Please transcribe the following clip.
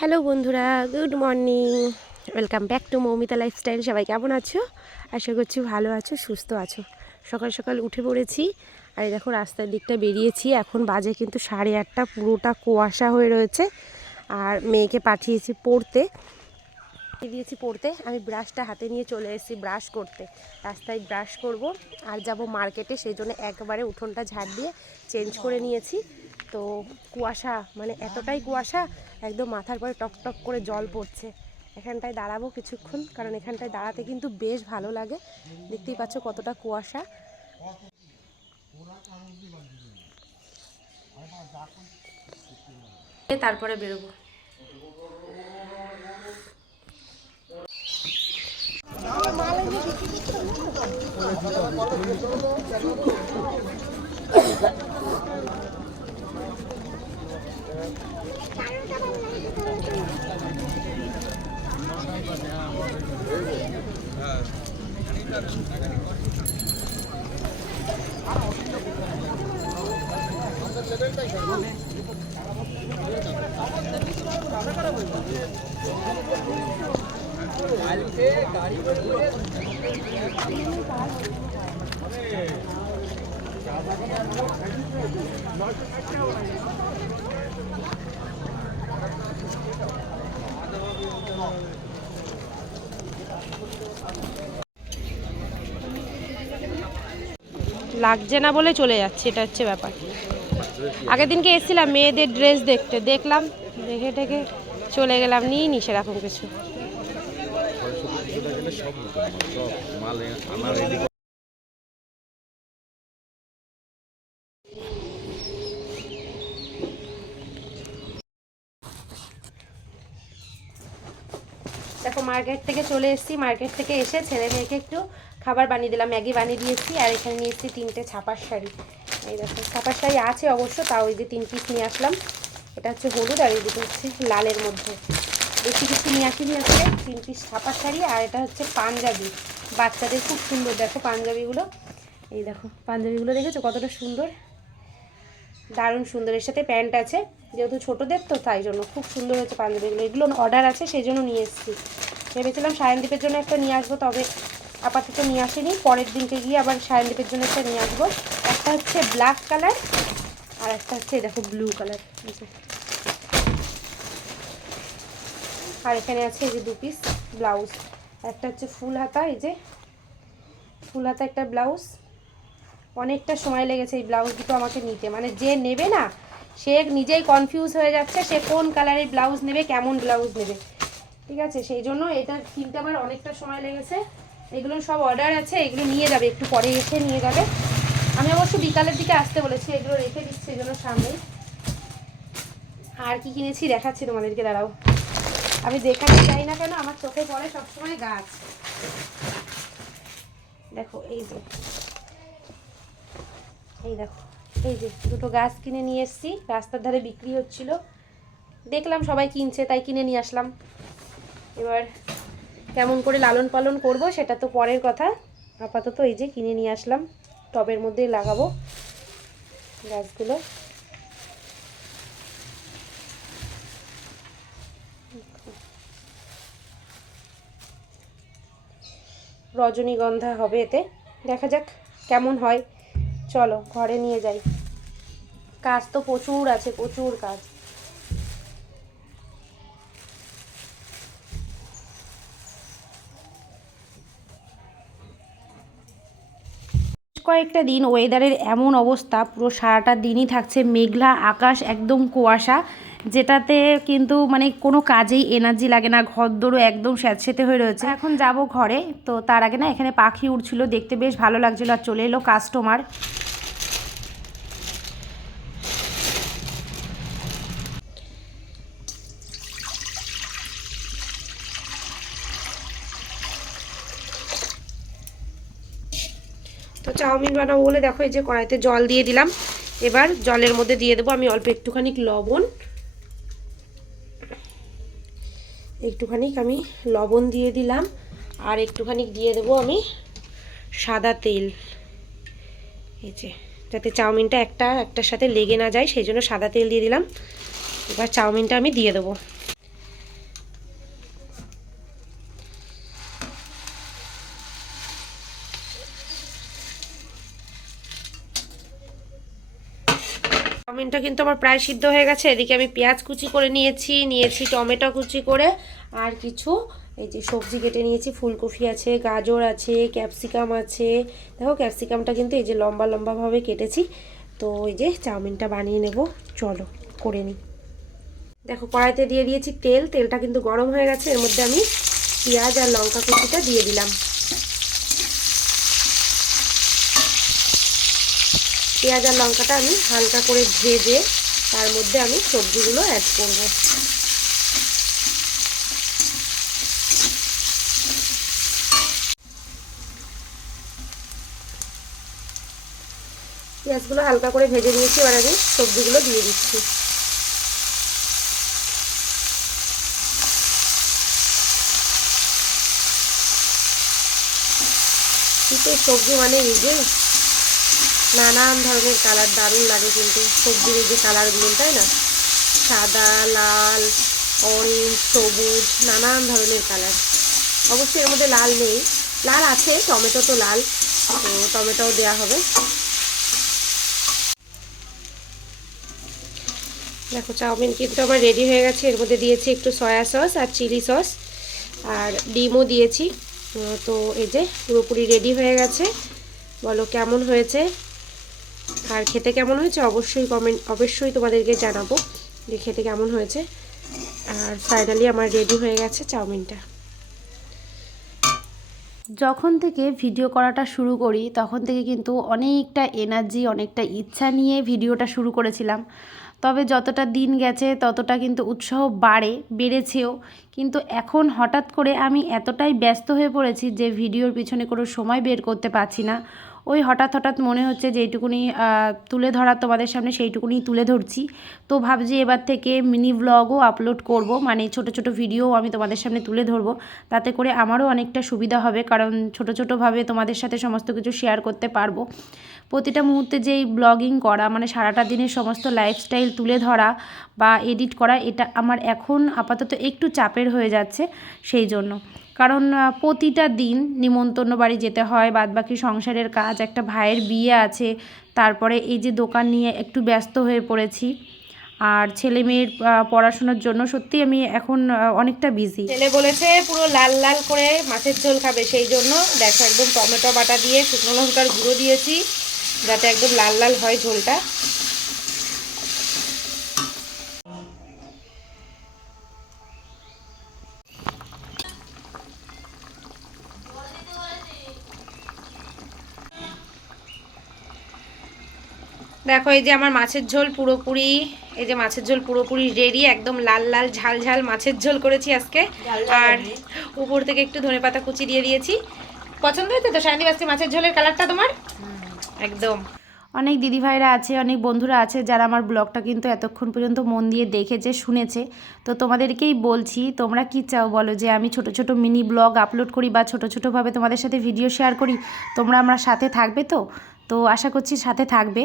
Hello বন্ধুরা, good morning. Welcome back to Moumita lifestyle. সবাই কেমন আছো? আশা করছি ভালো আছো, সুস্থ আছো। সকাল সকাল উঠে পড়েছি, আর এই দেখো রাস্তার দিকটা বেরিয়েছি। এখন বাজে কিন্তু 8:30, পুরোটা কুয়াশা হয়ে রয়েছে। আর মেয়েকে পাঠিয়েছি পড়তে, পড়তে। আমি ব্রাশটা হাতে নিয়ে চলে এসেছি ব্রাশ করতে। রাস্তায় ব্রাশ করব আর যাব মার্কেটে, সেই জন্য একবারে উঠোনটা ঝাড় দিয়ে চেঞ্জ করে নিয়েছি। তো কুয়াশা, মানে এতটাই কুয়াশা, একদম মাথার পরে টক টক করে জল পড়ছে। এখানটায় দাঁড়াবো কিছুক্ষণ, কারণ এখানটায় দাঁড়াতে কিন্তু বেশ ভালো লাগে। দেখতেই পাচ্ছ কতটা কুয়াশা। তারপরে বেরোবো। লাগছে না বলে চলে যাচ্ছে, এটা হচ্ছে ব্যাপার। আগের দিনকে এসেছিলাম মেয়েদের ড্রেস দেখতে, দেখলাম, দেখে টেকে চলে গেলাম, নিই নি সেরকম কিছু। দেখো মার্কেট থেকে চলে এসেছি। মার্কেট থেকে এসে ছেলে মেয়েকে একটু খাবার বানিয়ে দিলাম, ম্যাগি বানিয়ে দিয়েছি। আর এখানে নিয়ে এসেছি 3টে ছাপার শাড়ি। এই দেখো ছাপার শাড়ি আছে অবশ্য, তাও ওই যে 3 পিস নিয়ে আসলাম। এটা হচ্ছে হলুদ আর এই দুটো হচ্ছে লালের মধ্যে। বেশি কিছু নিয়ে আসিনি আজকে। 3 পিস ছাপার শাড়ি, আর এটা হচ্ছে পাঞ্জাবি। বাচ্চাদের খুব সুন্দর, দেখো পাঞ্জাবিগুলো। এই দেখো পাঞ্জাবিগুলো দেখেছো কতটা সুন্দর, দারুণ সুন্দর। এর সাথে প্যান্ট আছে, যেহেতু ছোটোদের তো তাই জন্য খুব সুন্দর হচ্ছে পাঞ্জাবিগুলো। এগুলো অর্ডার আছে, সেই জন্য নিয়ে এসেছি। ভেবেছিলাম সায়নদীপের জন্য একটা নিয়ে আসবো, তবে আপাতত নিয়ে আসিনি। পরের দিনকে গিয়ে আবার সায়নদীপের জন্য একটা নিয়ে আসবো। একটা হচ্ছে ব্ল্যাক কালার, আর একটা হচ্ছে দেখো ব্লু কালার। আর এখানে আছে এই যে 2 পিস ব্লাউজ। একটা হচ্ছে ফুল হাতা, এই যে ফুল হাতা একটা ব্লাউজ। অনেকটা সময় লেগেছে এই ব্লাউজ দুটো আমাকে নিতে, মানে যে নেবে না সে নিজেই কনফিউজ হয়ে যাচ্ছে, সে কোন কালারের ব্লাউজ নেবে, কেমন ব্লাউজ নেবে। ঠিক আছে, সেই জন্য এটা কিনতে আমার অনেকটা সময় লেগেছে। এগুলো সব অর্ডার আছে, এগুলো নিয়ে যাবে, একটু পরে এসে নিয়ে যাবে। আমি অবশ্য বিকালের দিকে আসতে বলেছি, এগুলো রেখে দিচ্ছি এগুলো সামনেই। আর কি কিনেছি দেখাচ্ছি তোমাদেরকে, দাঁড়াও। আমি যেখানে যাই না কেন আমার চোখে পড়ে সবসময় গাছ। দেখো এই যে, এই দেখো, এই যে দুটো গাছ কিনে নিয়ে এসেছি। রাস্তার ধারে বিক্রি হচ্ছিল, দেখলাম সবাই কিনছে তাই কিনে নিয়ে আসলাম। এবার কেমন করে লালন পালন করব সেটা তো পরের কথা। আপাতত এই যে কিনে নিয়ে আসলাম, টবের মধ্যেই লাগাবো গাছগুলো। রজনীগন্ধা হবে এতে, দেখা যাক কেমন হয়। চলো ঘরে নিয়ে যাই, কাজ তো প্রচুর আছে, প্রচুর কাজ। কয়েকটা দিন ওয়েদারের এমন অবস্থা, পুরো সারাটা দিনই থাকছে মেঘলা আকাশ, একদম কুয়াশা, যেটাতে কিন্তু মানে কোনো কাজেই এনার্জি লাগে না। ঘরদোরও একদম স্যাঁতসেঁতে হয়ে রয়েছে। এখন যাব ঘরে, তো তার আগে না এখানে পাখি উড়ছিল, দেখতে বেশ ভালো লাগছিলো। আর চলে এলো কাস্টমার। তো চাউমিন বানাবো বলে দেখো এই যে কড়াইতে জল দিয়ে দিলাম। এবার জলের মধ্যে দিয়ে দেবো আমি অল্প একটুখানি লবণ, আমি লবণ দিয়ে দিলাম। আর একটুখানি দিয়ে দেবো আমি সাদা তেল, এই যে, যাতে চাউমিনটা একটার সাথে লেগে না যায়, সেই জন্য সাদা তেল দিয়ে দিলাম। এবার চাউমিনটা আমি দিয়ে দেবো। চাউমিনটা কিন্তু আমার প্রায় সিদ্ধ হয়ে গেছে। এদিকে আমি পেঁয়াজ কুচি করে নিয়েছি টমেটো কুচি করে, আর কিছু এই যে সবজি কেটে নিয়েছি, ফুলকপি আছে, গাজর আছে, ক্যাপসিকাম আছে। দেখো ক্যাপসিকামটা কিন্তু এই যে লম্বা লম্বাভাবে কেটেছি। তো এই যে চাউমিনটা বানিয়ে নেব, চলো করে নিই। দেখো কড়াইতে দিয়ে দিয়েছি তেল, তেলটা কিন্তু গরম হয়ে গেছে। এর মধ্যে আমি পেঁয়াজ আর লঙ্কা কুচিটা দিয়ে দিলাম। পেঁয়াজ আর লঙ্কাটা আমি হালকা করে ভেজে তার মধ্যে আমি সবজিগুলো অ্যাড করব। পেঁয়াজগুলো হালকা করে ভেজে নিয়েছি, এবার আমি সবজিগুলো দিয়ে দিচ্ছি। শীতের সবজি মানে এই যে নানান ধরনের কালার, দারুণ লাগে কিন্তু সবজির এই যে কালারগুলো, তাই না? সাদা, লাল, অরেঞ্জ, সবুজ, নানান ধরনের কালার। অবশ্যই এর মধ্যে লাল নেই, লাল আছে, টমেটো তো লাল, তো টমেটোও দেওয়া হবে। দেখো চাউমিন কিন্তু আমার রেডি হয়ে গেছে। এর মধ্যে দিয়েছি একটু সয়া সস আর চিলি সস, আর ডিমও দিয়েছি। তো এই যে পুরোপুরি রেডি হয়ে গেছে। বলো কেমন হয়েছে, আর খেতে কেমন হয়েছে অবশ্যই তোমাদেরকে জানাবো যে খেতে কেমন হয়েছে। আর ফাইনালি আমার রেডি হয়ে গেছে চাউমিনটা। যখন থেকে ভিডিও করাটা শুরু করি তখন থেকে কিন্তু অনেকটা এনার্জি, অনেকটা ইচ্ছা নিয়ে ভিডিওটা শুরু করেছিলাম। তবে যতটা দিন গেছে ততটা কিন্তু উৎসাহ বেড়েছেও। কিন্তু এখন হঠাৎ করে আমি এতটাই ব্যস্ত হয়ে পড়েছি যে ভিডিওর পিছনে কোনো সময় বের করতে পারছি না। ওই হঠাৎ মনে হচ্ছে যে এইটুকুনি তুলে ধরা তোমাদের সামনে, সেইটুকুনি তুলে ধরছি। তো ভাবছি এবার থেকে মিনি ব্লগও আপলোড করব, মানে ছোট ছোট ভিডিও আমি তোমাদের সামনে তুলে ধরবো। তাতে করে আমারও অনেকটা সুবিধা হবে, কারণ ছোটোভাবে তোমাদের সাথে সমস্ত কিছু শেয়ার করতে পারবো। প্রতিটা মুহূর্তে যেই ব্লগিং করা, মানে সারাটা দিনের সমস্ত লাইফস্টাইল তুলে ধরা বা এডিট করা, এটা আমার এখন আপাতত একটু চাপের হয়ে যাচ্ছে। সেই জন্য, কারণ প্রতিটা দিন নিমন্ত্রণ বাড়ি যেতে হয়, বাদবাকি সংসারের কাজ, একটা ভাইয়ের বিয়ে আছে, তারপরে এই যে দোকান নিয়ে একটু ব্যস্ত হয়ে পড়েছি, আর ছেলে মেয়ের পড়াশোনার জন্য সত্যি আমি এখন অনেকটা বিজি। ছেলে বলেছে পুরো লাল লাল করে মাছের ঝোল খাবে, সেই জন্য দেখো একদম টমেটো বাটা দিয়ে শুকনো লঙ্কার গুঁড়ো দিয়েছি যাতে একদম লাল লাল হয় ঝোলটা। দেখো এই যে আমার মাছের ঝোল পুরোপুরি, এই যে মাছের ঝোল পুরোপুরি রেডি, একদম লাল লাল ঝাল ঝাল মাছের ঝোল করেছি আজকে। আর উপর থেকে একটু ধনেপাতা কুচি দিয়ে দিয়েছি। পছন্দ হয়েছে তো সায়নী আজকে মাছের ঝোলের কালারটা তোমার? একদম। অনেক দিদিভাইরা আছে, অনেক বন্ধুরা আছে যারা আমার ব্লগটা কিন্তু এতক্ষণ পর্যন্ত মন দিয়ে দেখেছে, শুনেছে। তো তোমাদেরকেই বলছি, তোমরা কি চাও বলো, যে আমি ছোট ছোট মিনি ব্লগ আপলোড করি বা ছোটোভাবে তোমাদের সাথে ভিডিও শেয়ার করি? তোমরা আমার সাথে থাকবে তো? তো আশা করছি সাথে থাকবে।